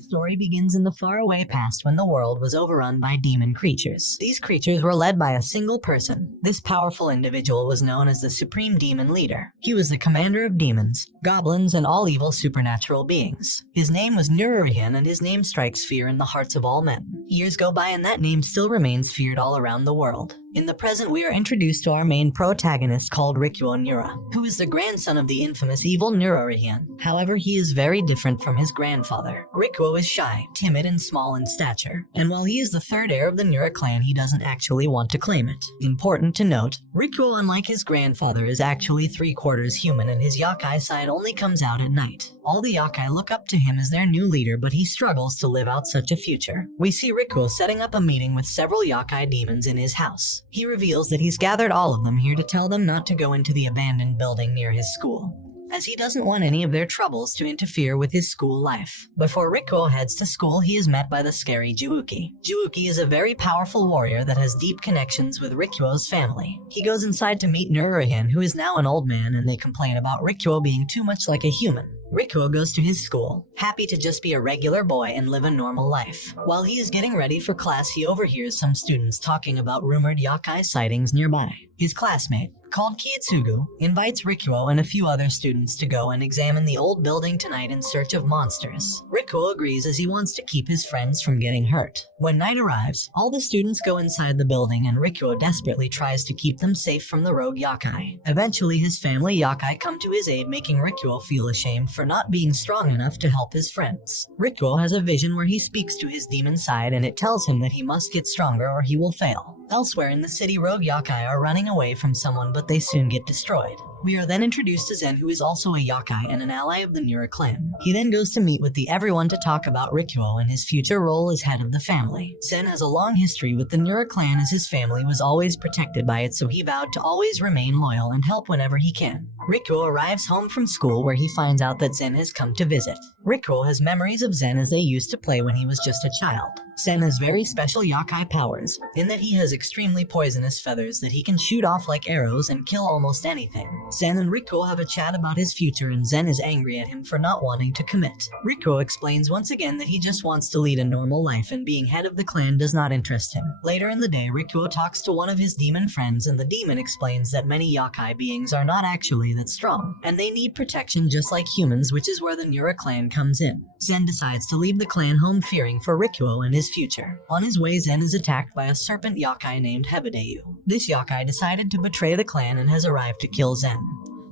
The story begins in the faraway past when the world was overrun by demon creatures. These creatures were led by a single person. This powerful individual was known as the Supreme Demon Leader. He was the commander of demons, goblins, and all evil supernatural beings. His name was Nura Clan, and his name strikes fear in the hearts of all men. Years go by and that name still remains feared all around the world. In the present, we are introduced to our main protagonist called Rikuo Nura, who is the grandson of the infamous evil Nura Clan. However, he is very different from his grandfather. Rikuo is shy, timid, and small in stature, and while he is the third heir of the Nura clan, he doesn't actually want to claim it. Important to note, Rikuo, unlike his grandfather, is actually 3/4 human, and his yokai side only comes out at night. All the yokai look up to him as their new leader, but he struggles to live out such a future. We see Rikuo setting up a meeting with several yokai demons in his house. He reveals that he's gathered all of them here to tell them not to go into the abandoned building near his school, as he doesn't want any of their troubles to interfere with his school life. Before Rikuo heads to school, he is met by the scary Juuki. Juuki is a very powerful warrior that has deep connections with Rikuo's family. He goes inside to meet Nura, who is now an old man, and they complain about Rikuo being too much like a human. Rikuo goes to his school, happy to just be a regular boy and live a normal life. While he is getting ready for class, he overhears some students talking about rumored yokai sightings nearby. His classmate, called Kiitsugu, invites Rikuo and a few other students to go and examine the old building tonight in search of monsters. Rikuo agrees as he wants to keep his friends from getting hurt. When night arrives, all the students go inside the building and Rikuo desperately tries to keep them safe from the rogue yokai. Eventually, his family yokai come to his aid, making Rikuo feel ashamed for not being strong enough to help his friends. Rikuo has a vision where he speaks to his demon side, and it tells him that he must get stronger or he will fail. Elsewhere in the city, rogue yokai are running away from someone, but they soon get destroyed. We are then introduced to Zen, who is also a yokai and an ally of the Nura clan. He then goes to meet with everyone to talk about Rikuo and his future role as head of the family. Zen has a long history with the Nura clan, as his family was always protected by it, so he vowed to always remain loyal and help whenever he can. Rikuo arrives home from school, where he finds out that Zen has come to visit. Rikuo has memories of Zen as they used to play when he was just a child. Zen has very special yokai powers, in that he has extremely poisonous feathers that he can shoot off like arrows and kill almost anything. Zen and Rikuo have a chat about his future, and Zen is angry at him for not wanting to commit. Rikuo explains once again that he just wants to lead a normal life and being head of the clan does not interest him. Later in the day, Rikuo talks to one of his demon friends, and the demon explains that many yokai beings are not actually that strong, and they need protection just like humans, which is where the Nura clan comes in. Zen decides to leave the clan home, fearing for Rikuo and his future. On his way, Zen is attacked by a serpent yokai named Hebideyu. This yokai decided to betray the clan and has arrived to kill Zen.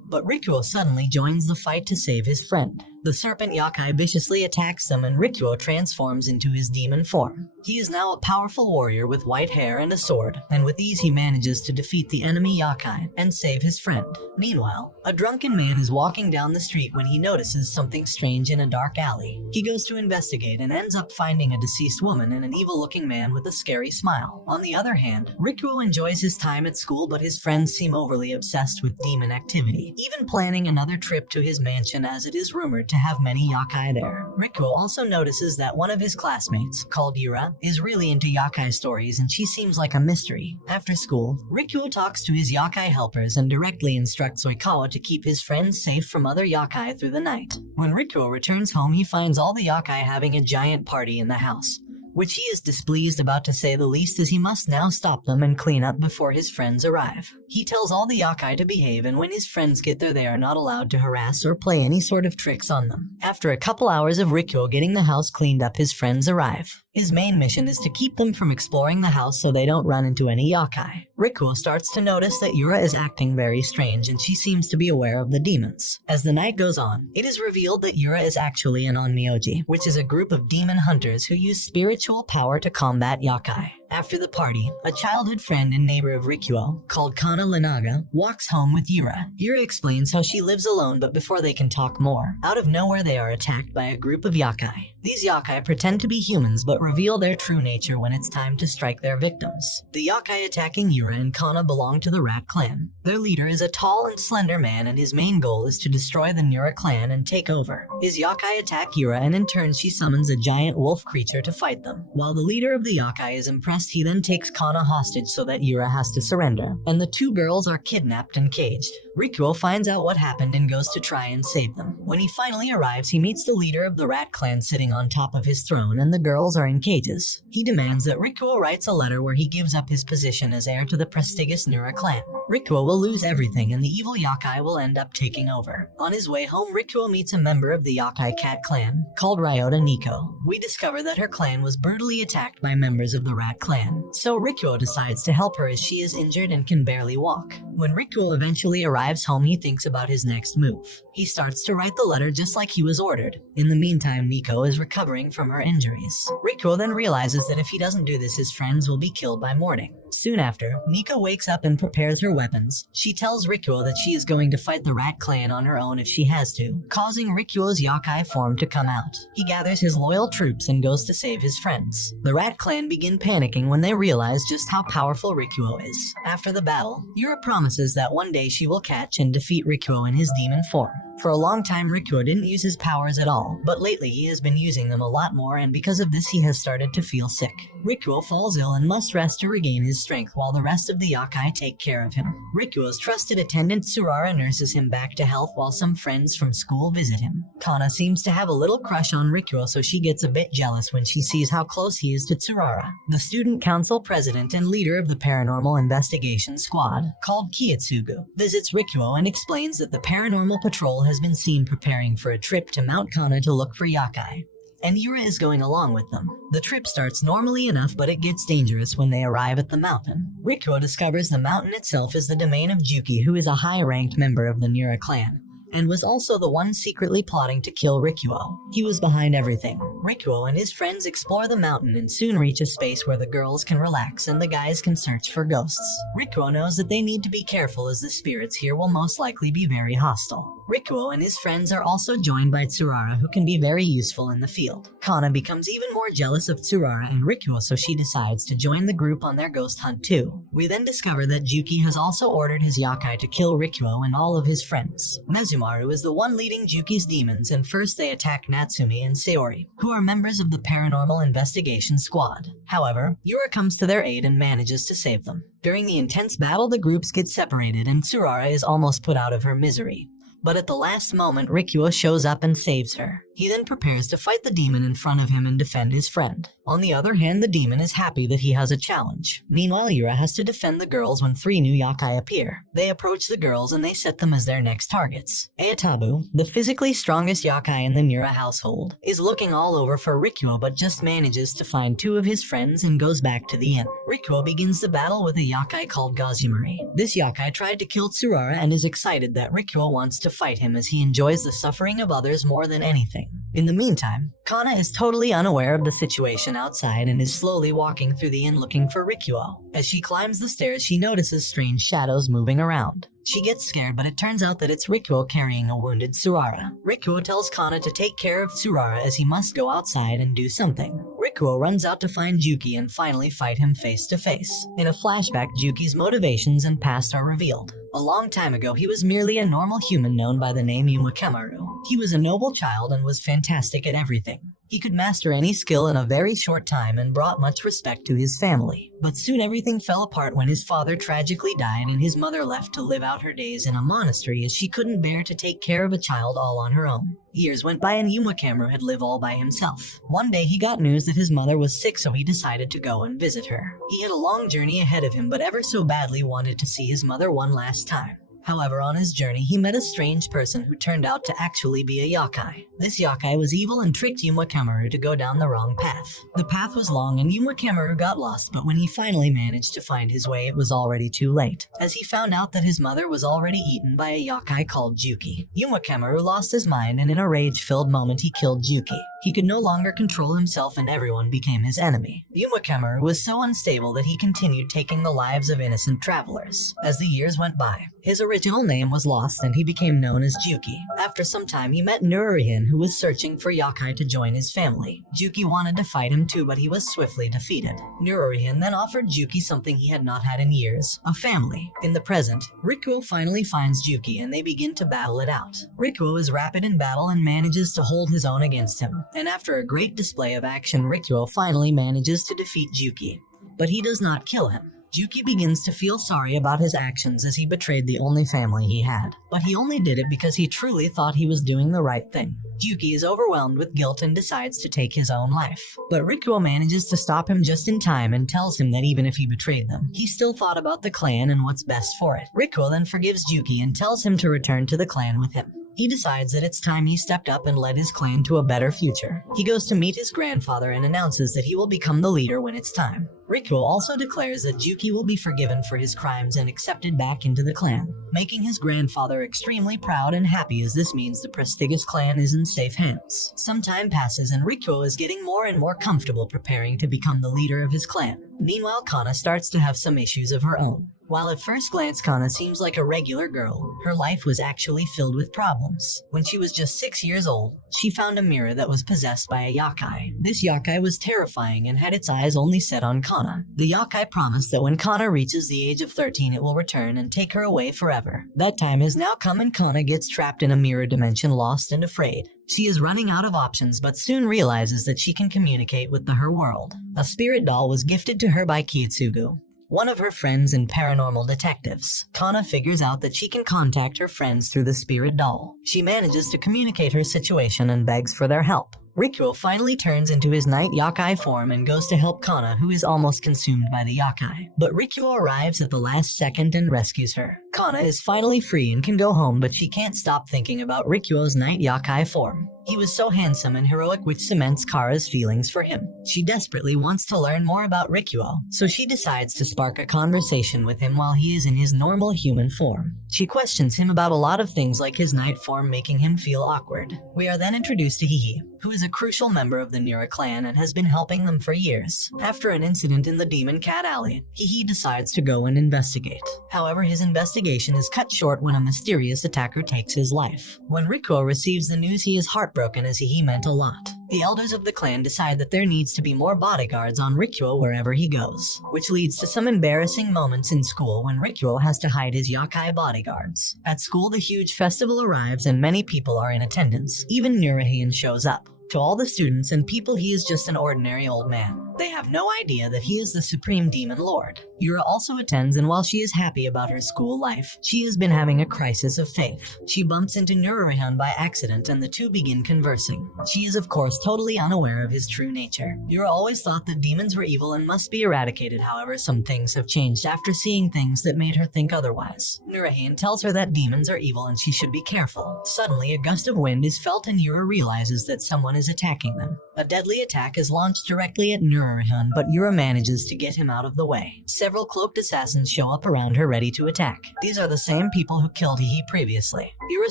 But Rikuo suddenly joins the fight to save his friend. The serpent yokai viciously attacks them, and Rikuo transforms into his demon form. He is now a powerful warrior with white hair and a sword, and with ease he manages to defeat the enemy yokai and save his friend. Meanwhile, a drunken man is walking down the street when he notices something strange in a dark alley. He goes to investigate and ends up finding a deceased woman and an evil-looking man with a scary smile. On the other hand, Rikuo enjoys his time at school, but his friends seem overly obsessed with demon activity, even planning another trip to his mansion, as it is rumored to have many yokai there. Rikuo also notices that one of his classmates, called Yura, is really into yokai stories, and she seems like a mystery. After school, Rikuo talks to his yokai helpers and directly instructs Oikawa to keep his friends safe from other yokai through the night. When Rikuo returns home, he finds all the yokai having a giant party in the house, which he is displeased about, to say the least, as he must now stop them and clean up before his friends arrive. He tells all the yokai to behave, and when his friends get there, they are not allowed to harass or play any sort of tricks on them. After a couple hours of Rikuo getting the house cleaned up, his friends arrive. His main mission is to keep them from exploring the house so they don't run into any yokai. Rikuo starts to notice that Yura is acting very strange, and she seems to be aware of the demons. As the night goes on, it is revealed that Yura is actually an onmyoji, which is a group of demon hunters who use spiritual power to combat yokai. After the party, a childhood friend and neighbor of Rikuo, called Kana Linaga, walks home with Yura. Yura explains how she lives alone, but before they can talk more, out of nowhere they are attacked by a group of yokai. These yokai pretend to be humans, but reveal their true nature when it's time to strike their victims. The yokai attacking Yura and Kana belong to the Rat Clan. Their leader is a tall and slender man, and his main goal is to destroy the Nura Clan and take over. His yokai attack Yura, and in turn she summons a giant wolf creature to fight them. While the leader of the yokai is impressed last, he then takes Kana hostage so that Yura has to surrender, and the two girls are kidnapped and caged. Rikuo finds out what happened and goes to try and save them. When he finally arrives, he meets the leader of the Rat Clan sitting on top of his throne, and the girls are in cages. He demands that Rikuo writes a letter where he gives up his position as heir to the prestigious Nura Clan. Rikuo will lose everything and the evil Yokai will end up taking over. On his way home, Rikuo meets a member of the Yokai cat clan called Ryota Nico. We discover that her clan was brutally attacked by members of the Rat Clan, so Rikuo decides to help her as she is injured and can barely walk. When Rikuo eventually arrives home, he thinks about his next move. He starts to write the letter just like he was ordered. In the meantime, Nico is recovering from her injuries. Rikuo then realizes that if he doesn't do this, his friends will be killed by morning. Soon after, Nico wakes up and prepares her weapons. She tells Rikuo that she is going to fight the Rat Clan on her own if she has to, causing Rikuo's Yokai form to come out. He gathers his loyal troops and goes to save his friends. The Rat Clan begin panicking when they realize just how powerful Rikuo is. After the battle, Yura promises that one day she will catch and defeat Rikuo in his demon form. For a long time, Rikuo didn't use his powers at all, but lately he has been using them a lot more, and because of this he has started to feel sick. Rikuo falls ill and must rest to regain his strength while the rest of the Yokai take care of him. Rikuo's trusted attendant Tsurara nurses him back to health while some friends from school visit him. Kana seems to have a little crush on Rikuo, so she gets a bit jealous when she sees how close he is to Tsurara. The student council president and leader of the paranormal investigation squad, called Kietsugu, visits Rikuo and explains that the paranormal patrol has been seen preparing for a trip to Mount Kana to look for Yokai, and Yura is going along with them. The trip starts normally enough, but it gets dangerous when they arrive at the mountain. Rikuo discovers the mountain itself is the domain of Juki, who is a high-ranked member of the Nura Clan, and was also the one secretly plotting to kill Rikuo. He was behind everything. Rikuo and his friends explore the mountain and soon reach a space where the girls can relax and the guys can search for ghosts. Rikuo knows that they need to be careful as the spirits here will most likely be very hostile. Rikuo and his friends are also joined by Tsurara, who can be very useful in the field. Kana becomes even more jealous of Tsurara and Rikuo, so she decides to join the group on their ghost hunt too. We then discover that Juki has also ordered his Yokai to kill Rikuo and all of his friends. Nezumaru is the one leading Juki's demons, and first they attack Natsumi and Sayori, who are members of the paranormal investigation squad. However, Yura comes to their aid and manages to save them. During the intense battle, the groups get separated and Tsurara is almost put out of her misery. But at the last moment, Rikuo shows up and saves her. He then prepares to fight the demon in front of him and defend his friend. On the other hand, the demon is happy that he has a challenge. Meanwhile, Yura has to defend the girls when 3 new Yokai appear. They approach the girls and they set them as their next targets. Ayatabu, the physically strongest Yokai in the Nura household, is looking all over for Rikuo but just manages to find 2 of his friends and goes back to the inn. Rikuo begins the battle with a Yokai called Gazumari. This Yokai tried to kill Tsurara and is excited that Rikuo wants to fight him as he enjoys the suffering of others more than anything. In the meantime, Kana is totally unaware of the situation outside and is slowly walking through the inn looking for Rikuo. As she climbs the stairs, she notices strange shadows moving around. She gets scared, but it turns out that it's Rikuo carrying a wounded Tsurara. Rikuo tells Kana to take care of Tsurara as he must go outside and do something. Rikuo runs out to find Juki and finally fight him face to face. In a flashback, Juki's motivations and past are revealed. A long time ago, he was merely a normal human known by the name Yumakemaru. He was a noble child and was fantastic at everything. He could master any skill in a very short time and brought much respect to his family. But soon everything fell apart when his father tragically died and his mother left to live out her days in a monastery as she couldn't bear to take care of a child all on her own. Years went by and Yumakemaru had lived all by himself. One day he got news that his mother was sick, so he decided to go and visit her. He had a long journey ahead of him but ever so badly wanted to see his mother one last time. However, on his journey, he met a strange person who turned out to actually be a Yokai. This Yokai was evil and tricked Yumakemaru to go down the wrong path. The path was long and Yumakemaru got lost, but when he finally managed to find his way, it was already too late, as he found out that his mother was already eaten by a Yokai called Juki. Yumakemaru lost his mind and in a rage-filled moment he killed Juki. He could no longer control himself and everyone became his enemy. Yumakemaru was so unstable that he continued taking the lives of innocent travelers. As the years went by, his original name was lost and he became known as Juki. After some time, he met Nururian, who was searching for Yokai to join his family. Juki wanted to fight him too, but he was swiftly defeated. Nururian then offered Juki something he had not had in years, a family. In the present, Rikuo finally finds Juki and they begin to battle it out. Rikuo is rapid in battle and manages to hold his own against him. And after a great display of action, Rikuo finally manages to defeat Juki. but he does not kill him. Yuki begins to feel sorry about his actions as he betrayed the only family he had, but he only did it because he truly thought he was doing the right thing. Yuki is overwhelmed with guilt and decides to take his own life, but Rikuo manages to stop him just in time and tells him that even if he betrayed them, he still thought about the clan and what's best for it. Rikuo then forgives Yuki and tells him to return to the clan with him. He decides that it's time he stepped up and led his clan to a better future. He goes to meet his grandfather and announces that he will become the leader when it's time. Rikuo also declares that Yuki will be forgiven for his crimes and accepted back into the clan, making his grandfather extremely proud and happy, as this means the prestigious clan is in safe hands. Some time passes and Rikuo is getting more and more comfortable preparing to become the leader of his clan. Meanwhile, Kana starts to have some issues of her own. While at first glance Kana seems like a regular girl, her life was actually filled with problems. When she was just 6 years old, she found a mirror that was possessed by a yokai. This yokai was terrifying and had its eyes only set on Kana. The yokai promised that when Kana reaches the age of 13 it will return and take her away forever. That time has now come and Kana gets trapped in a mirror dimension, lost and afraid. She is running out of options but soon realizes that she can communicate with the her world. A spirit doll was gifted to her by Kitsugu, one of her friends and paranormal detectives. Kana figures out that she can contact her friends through the spirit doll. She manages to communicate her situation and begs for their help. Rikuo finally turns into his night yokai form and goes to help Kana, who is almost consumed by the yokai. But Rikuo arrives at the last second and rescues her. Kana is finally free and can go home, but she can't stop thinking about Rikuo's night yokai form. He was so handsome and heroic, which cements Kara's feelings for him. She desperately wants to learn more about Rikuo, so she decides to spark a conversation with him while he is in his normal human form. She questions him about a lot of things like his night form, making him feel awkward. We are then introduced to Hihi, who is a crucial member of the Nura Clan and has been helping them for years. After an incident in the Demon Cat Alley, Hihi decides to go and investigate. However, his investigation is cut short when a mysterious attacker takes his life. When Rikuo receives the news, he is heartbroken as Hihi meant a lot. The elders of the clan decide that there needs to be more bodyguards on Rikuo wherever he goes, which leads to some embarrassing moments in school when Rikuo has to hide his yokai bodyguards. At school, the huge festival arrives and many people are in attendance. Even Nura shows up. To all the students and people, he is just an ordinary old man. They have no idea that he is the Supreme Demon Lord. Yura also attends, and while she is happy about her school life, she has been having a crisis of faith. She bumps into Nura by accident and the two begin conversing. She is of course totally unaware of his true nature. Yura always thought that demons were evil and must be eradicated, however some things have changed after seeing things that made her think otherwise. Nura tells her that demons are evil and she should be careful. Suddenly a gust of wind is felt and Yura realizes that someone is attacking them. A deadly attack is launched directly at Nura, but Yura manages to get him out of the way. Several cloaked assassins show up around her ready to attack. These are the same people who killed Hihi previously. Yura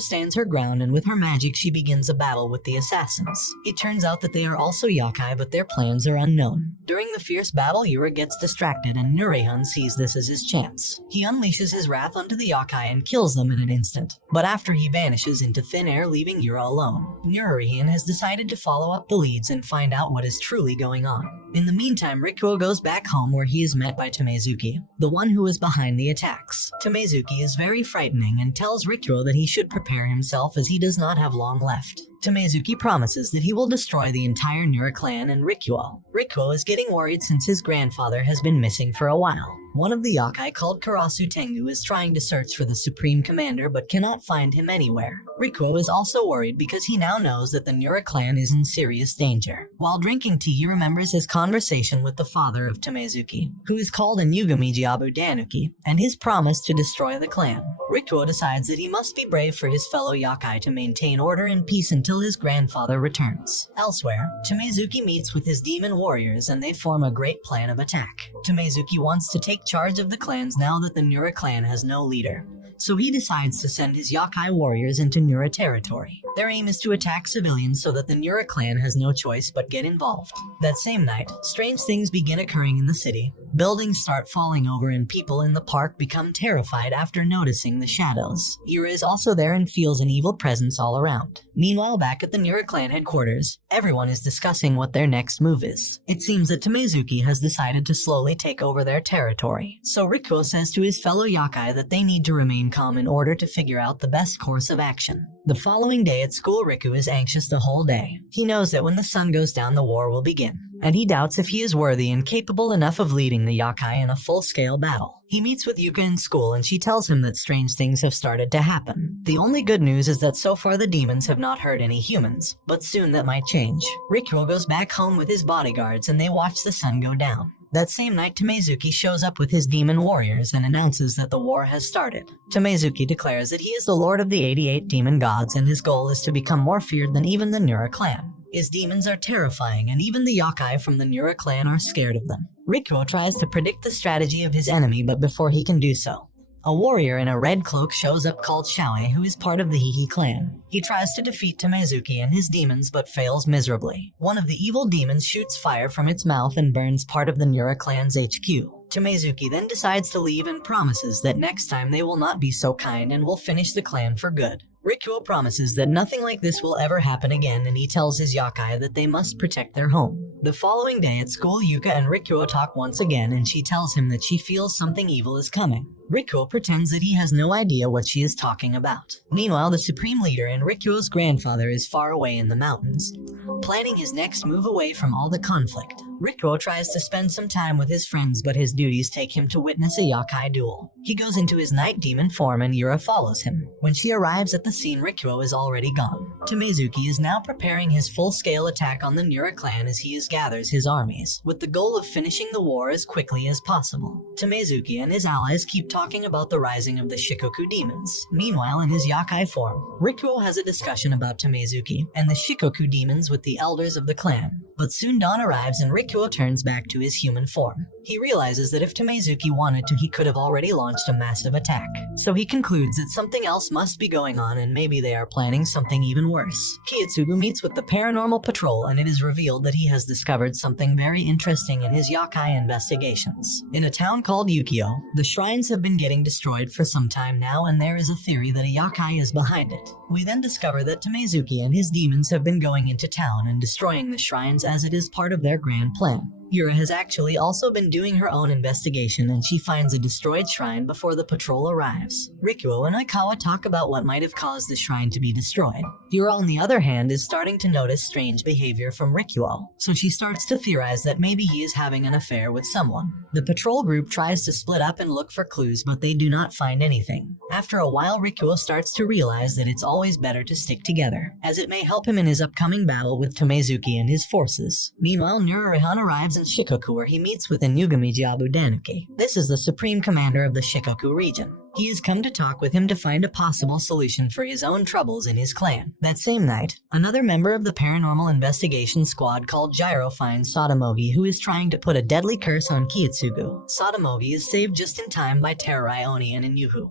stands her ground and with her magic she begins a battle with the assassins. It turns out that they are also yokai, but their plans are unknown. During the fierce battle, Yura gets distracted and Nura sees this as his chance. He unleashes his wrath onto the yokai and kills them in an instant. But after he vanishes into thin air, leaving Yura alone. Nura has decided to follow up the leads and find out what is truly going on. In the meantime, Rikuo goes back home where he is met by Tamezuki, the one who is behind the attacks. Tamezuki is very frightening and tells Rikuo that he should prepare himself as he does not have long left. Tamezuki promises that he will destroy the entire Nura clan and Rikuo. Rikuo is getting worried since his grandfather has been missing for a while. One of the yokai called Karasu Tengu is trying to search for the Supreme Commander but cannot find him anywhere. Rikuo is also worried because he now knows that the Nura clan is in serious danger. While drinking tea, he remembers his conversation with the father of Tamezuki, who is called an Yugami Jiabu Danuki, and his promise to destroy the clan. Rikuo decides that he must be brave for his fellow yokai to maintain order and peace until his grandfather returns. Elsewhere, Tamezuki meets with his demon warriors and they form a great plan of attack. Tamezuki wants to take charge of the clans now that the Nura clan has no leader, so he decides to send his yokai warriors into Nura territory. Their aim is to attack civilians so that the Nura clan has no choice but get involved. That same night, strange things begin occurring in the city. Buildings start falling over and people in the park become terrified after noticing the shadows. Yura is also there and feels an evil presence all around. Meanwhile, back at the Nura clan headquarters, everyone is discussing what their next move is. It seems that Tamezuki has decided to slowly take over their territory. So Rikuo says to his fellow yokai that they need to remain staying calm in order to figure out the best course of action. The following day at school, Rikuo is anxious the whole day. He knows that when the sun goes down, the war will begin, and he doubts if he is worthy and capable enough of leading the yokai in a full-scale battle. He meets with Yuka in school and she tells him that strange things have started to happen. The only good news is that so far the demons have not hurt any humans, but soon that might change. Rikuo goes back home with his bodyguards and they watch the sun go down. That same night, Tamezuki shows up with his demon warriors and announces that the war has started. Tamezuki declares that he is the lord of the 88 demon gods and his goal is to become more feared than even the Nura Clan. His demons are terrifying and even the yokai from the Nura Clan are scared of them. Rikuo tries to predict the strategy of his enemy, but before he can do so, a warrior in a red cloak shows up called Shaoe, who is part of the Hihi clan. He tries to defeat Tamezuki and his demons but fails miserably. One of the evil demons shoots fire from its mouth and burns part of the Nura clan's HQ. Tamezuki then decides to leave and promises that next time they will not be so kind and will finish the clan for good. Rikuo promises that nothing like this will ever happen again and he tells his yokai that they must protect their home. The following day at school, Yuka and Rikuo talk once again and she tells him that she feels something evil is coming. Rikuo pretends that he has no idea what she is talking about. Meanwhile, the supreme leader and Rikuo's grandfather is far away in the mountains, planning his next move away from all the conflict. Rikuo tries to spend some time with his friends, but his duties take him to witness a yokai duel. He goes into his night demon form and Yura follows him. When she arrives at the scene, Rikuo is already gone. Tamezuki is now preparing his full-scale attack on the Nura clan as he gathers his armies, with the goal of finishing the war as quickly as possible. Tamezuki and his allies keep talking about the rising of the Shikoku demons. Meanwhile, in his yokai form, Rikuo has a discussion about Tamezuki and the Shikoku demons with the elders of the clan. But soon dawn arrives and Rikuo turns back to his human form. He realizes that if Tamezuki wanted to, he could have already launched a massive attack. So he concludes that something else must be going on and maybe they are planning something even worse. Kiyotsugu meets with the paranormal patrol and it is revealed that he has discovered something very interesting in his yokai investigations. In a town called Yukio, the shrines have been getting destroyed for some time now and there is a theory that a yokai is behind it. We then discover that Tamezuki and his demons have been going into town and destroying the shrines as it is part of their grand plan. Yura has actually also been doing her own investigation and she finds a destroyed shrine before the patrol arrives. Rikuo and Oikawa talk about what might have caused the shrine to be destroyed. Yura, on the other hand, is starting to notice strange behavior from Rikuo, so she starts to theorize that maybe he is having an affair with someone. The patrol group tries to split up and look for clues, but they do not find anything. After a while, Rikuo starts to realize that it's always better to stick together, as it may help him in his upcoming battle with Tamezuki and his forces. Meanwhile, Nura arrives in Shikoku where he meets with Inugami Danuki. This is the supreme commander of the Shikoku region. He has come to talk with him to find a possible solution for his own troubles in his clan. That same night, another member of the paranormal investigation squad called Jiro finds Sadamogi, who is trying to put a deadly curse on Kiyotsugu. Sadamogi is saved just in time by Terurai Oni and Inyuhu,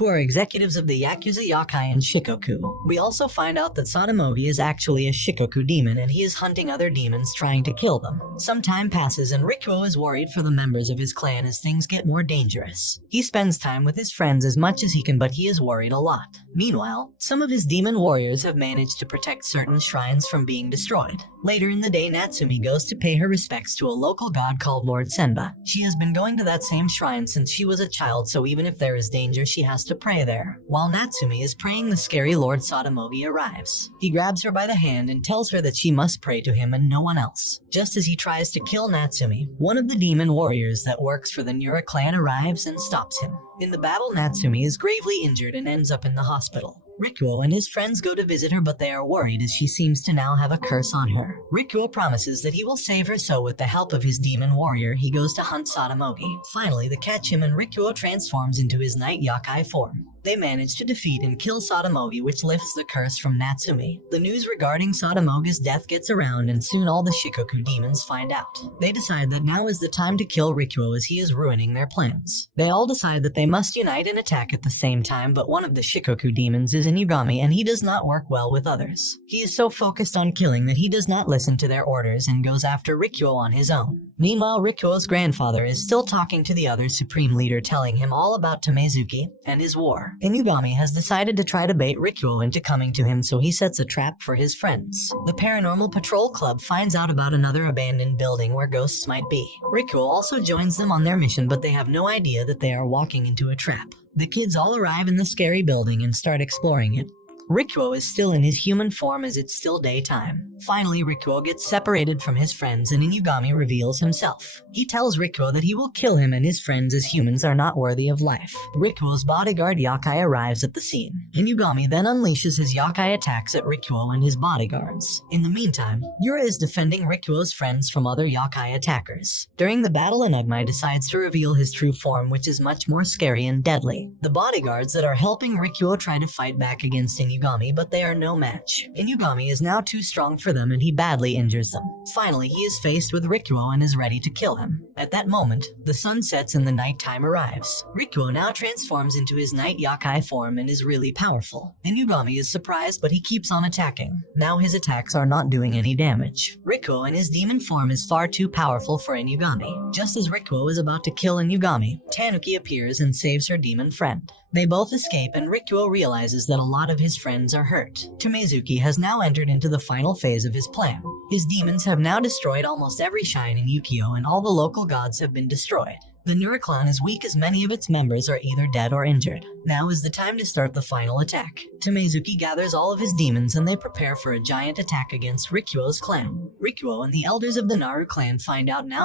who are executives of the Yakuza Yokai and Shikoku. We also find out that Sadamogi is actually a Shikoku demon and he is hunting other demons trying to kill them. Some time passes and Rikuo is worried for the members of his clan as things get more dangerous. He spends time with his friends as much as he can, but he is worried a lot. Meanwhile, some of his demon warriors have managed to protect certain shrines from being destroyed. Later in the day, Natsumi goes to pay her respects to a local god called Lord Senba. She has been going to that same shrine since she was a child, so even if there is danger, she has to pray there. While Natsumi is praying, the scary Lord Sadamogi arrives. He grabs her by the hand and tells her that she must pray to him and no one else. Just as he tries to kill Natsumi, one of the demon warriors that works for the Nura clan arrives and stops him. In the battle, Natsumi is gravely injured and ends up in the hospital. Rikuo and his friends go to visit her, but they are worried as she seems to now have a curse on her. Rikuo promises that he will save her, so with the help of his demon warrior, he goes to hunt Sadamogi. Finally, they catch him and Rikuo transforms into his night yokai form. They manage to defeat and kill Sadamogi, which lifts the curse from Natsumi. The news regarding Sadamogi's death gets around and soon all the Shikoku demons find out. They decide that now is the time to kill Rikuo as he is ruining their plans. They all decide that they must unite and attack at the same time, but one of the Shikoku demons is Inugami and he does not work well with others. He is so focused on killing that he does not listen to their orders and goes after Rikuo on his own. Meanwhile, Rikuo's grandfather is still talking to the other supreme leader, telling him all about Tamezuki and his war. war. Inugami has decided to try to bait Rikuo into coming to him, so he sets a trap for his friends. The Paranormal Patrol Club finds out about another abandoned building where ghosts might be. Rikuo also joins them on their mission, but they have no idea that they are walking into a trap. The kids all arrive in the scary building and start exploring it. Rikuo is still in his human form as it's still daytime. Finally, Rikuo gets separated from his friends and Inugami reveals himself. He tells Rikuo that he will kill him and his friends as humans are not worthy of life. Rikuo's bodyguard Yokai arrives at the scene. Inugami then unleashes his Yokai attacks at Rikuo and his bodyguards. In the meantime, Yura is defending Rikuo's friends from other Yokai attackers. During the battle, Inugami decides to reveal his true form, which is much more scary and deadly. The bodyguards that are helping Rikuo try to fight back against Inugami, but they are no match. Inugami is now too strong for them and he badly injures them. Finally, he is faced with Rikuo and is ready to kill him. At that moment, the sun sets and the nighttime arrives. Rikuo now transforms into his night yokai form and is really powerful. Inugami is surprised, but he keeps on attacking. Now his attacks are not doing any damage. Rikuo in his demon form is far too powerful for Inugami. Just as Rikuo is about to kill Inugami, Tanuki appears and saves her demon friend. They both escape and Rikuo realizes that a lot of his friends are hurt. Tamezuki has now entered into the final phase of his plan. His demons have now destroyed almost every shrine in Yukio and all the local gods have been destroyed. The Nura Clan is weak as many of its members are either dead or injured. Now is the time to start the final attack. Tamezuki gathers all of his demons and they prepare for a giant attack against Rikuo's clan. Rikuo and the elders of the Nura Clan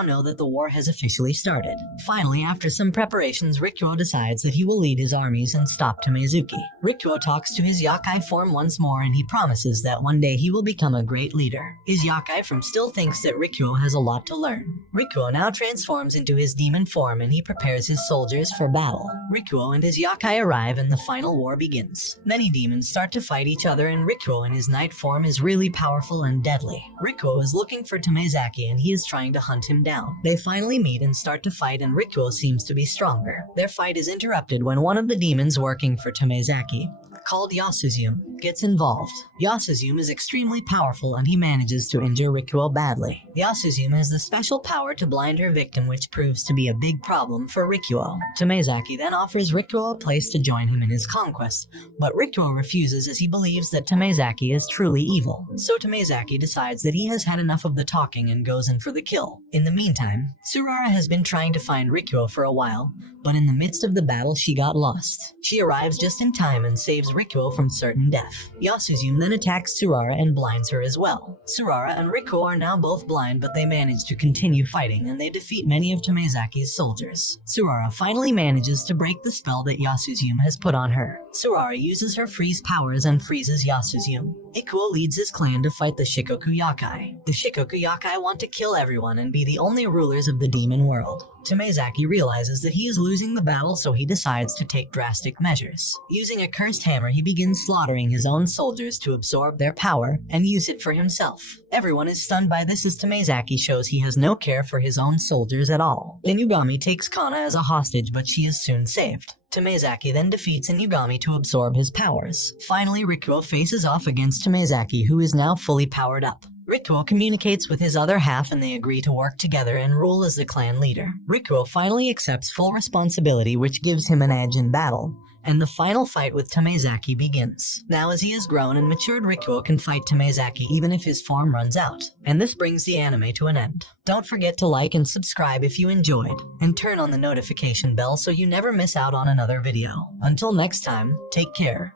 know that the war has officially started. Finally, after some preparations, Rikuo decides that he will lead his armies and stop Tamezuki. Rikuo talks to his yokai form once more and he promises that one day he will become a great leader. His yokai form still thinks that Rikuo has a lot to learn. Rikuo now transforms into his demon form and he prepares his soldiers for battle. Rikuo and his yokai arrive and the final war begins. Many demons start to fight each other and Rikuo in his night form is really powerful and deadly. Rikuo is looking for Tamezaki and he is trying to hunt him down. They finally meet and start to fight and Rikuo seems to be stronger. Their fight is interrupted when one of the demons working for Tamezaki, called Yasuzumi, gets involved. Yasuzumi is extremely powerful and he manages to injure Rikuo badly. Yasuzumi has the special power to blind her victim, which proves to be a big problem for Rikuo. Tamezaki then offers Rikuo a place to join him in his conquest, but Rikuo refuses as he believes that Tamezaki is truly evil. So Tamezaki decides that he has had enough of the talking and goes in for the kill. In the meantime, Tsurara has been trying to find Rikuo for a while, but in the midst of the battle she got lost. She arrives just in time and saves Rikuo from certain death. Yasuzumi then attacks Tsurara and blinds her as well. Tsurara and Rikuo are now both blind, but they manage to continue fighting and they defeat many of Tamezaki's soldiers. Tsurara finally manages to break the spell that Yasuzumi has put on her. Tsurara uses her freeze powers and freezes Yasuzumi. Rikuo leads his clan to fight the Shikoku Yokai. The Shikoku Yokai want to kill everyone and be the only rulers of the demon world. Tamezaki realizes that he is losing the battle, so he decides to take drastic measures. Using a cursed hammer, he begins slaughtering his own soldiers to absorb their power and use it for himself. Everyone is stunned by this as Tamezaki shows he has no care for his own soldiers at all. Inugami takes Kana as a hostage, but she is soon saved. Tamezaki then defeats Inugami to absorb his powers. Finally, Rikuo faces off against Tamezaki, who is now fully powered up. Rikuo communicates with his other half and they agree to work together and rule as the clan leader. Rikuo finally accepts full responsibility, which gives him an edge in battle, and the final fight with Tamezaki begins. Now as he has grown and matured, Rikuo can fight Tamezaki even if his form runs out. And this brings the anime to an end. Don't forget to like and subscribe if you enjoyed, and turn on the notification bell so you never miss out on another video. Until next time, take care.